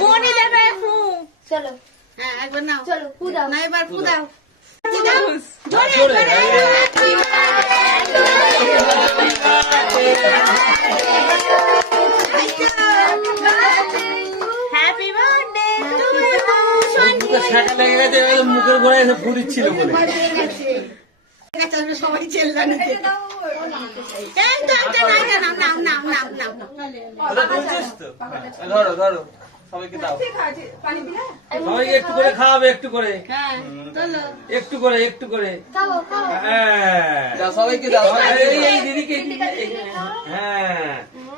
বনি দেবে ফু। চলো হ্যাঁ একবার নাও, চলো ফু দাও না এবার ফু দাও। হ্যাপি বার্থডে টু লেগে গেছে, মুখের গোড়ায় এসে ফু দিচ্ছিল বলে। সবাই চেল্লানো ধরো ধরো, সবাইকে দাও, সবাইকে একটু করে খাওয়াবে, একটু করে, একটু করে, একটু করে। খাও খাও হ্যাঁ সবাইকে দাও, এই দিদিকে, হ্যাঁ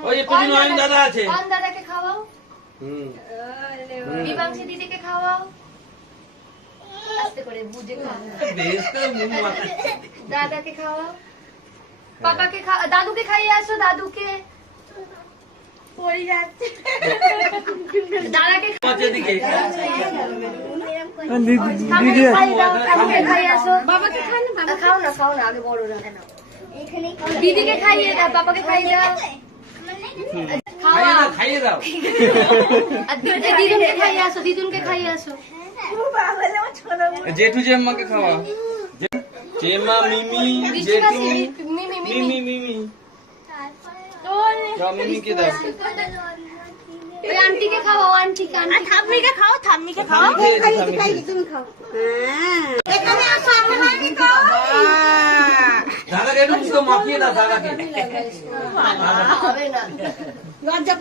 ওই যে প্রতিদিন অয়ন দাদা আছে, অন দাদাকে খাওয়াও, বিবাংশী দিদিকে খাওয়াও, আস্তে করে বুঝে খাও, বেশ করে মুখ মাথায়। দাদাকে খাওয়াও, পাপাকে দাদুকে খাইয়ে আসো, দাদুকে দাদাকে এদিকে ঠাকুরকে খাইয়ে দাও, ঠাকুরকে খাইয়ে আসো, বাবাকে খাও না খাও না, আগে বড় না দিদিকে খাইয়ে দাও, পাপাকে খাইয়ে দাও, খাওয়া খাইয়ে দাও। আর দিদুনকে খাইয়ে আসো, দিদুনকে খাইয়ে আসো, জেঠু জেম্মাকে খাওয়া, জেম্মা মিমি জেঠু মিমি মিমি মিমি মিমিকে দাও, ওই আন্টিকে খাওয়াও, আন্টিকে আন্টি থামনিকে খাও, থামনিকে খাও। তুমি খাও। এখানে আসো, দাদাকে একটু মাখিয়ে দাও, দাদাকে হবে না লজ্জা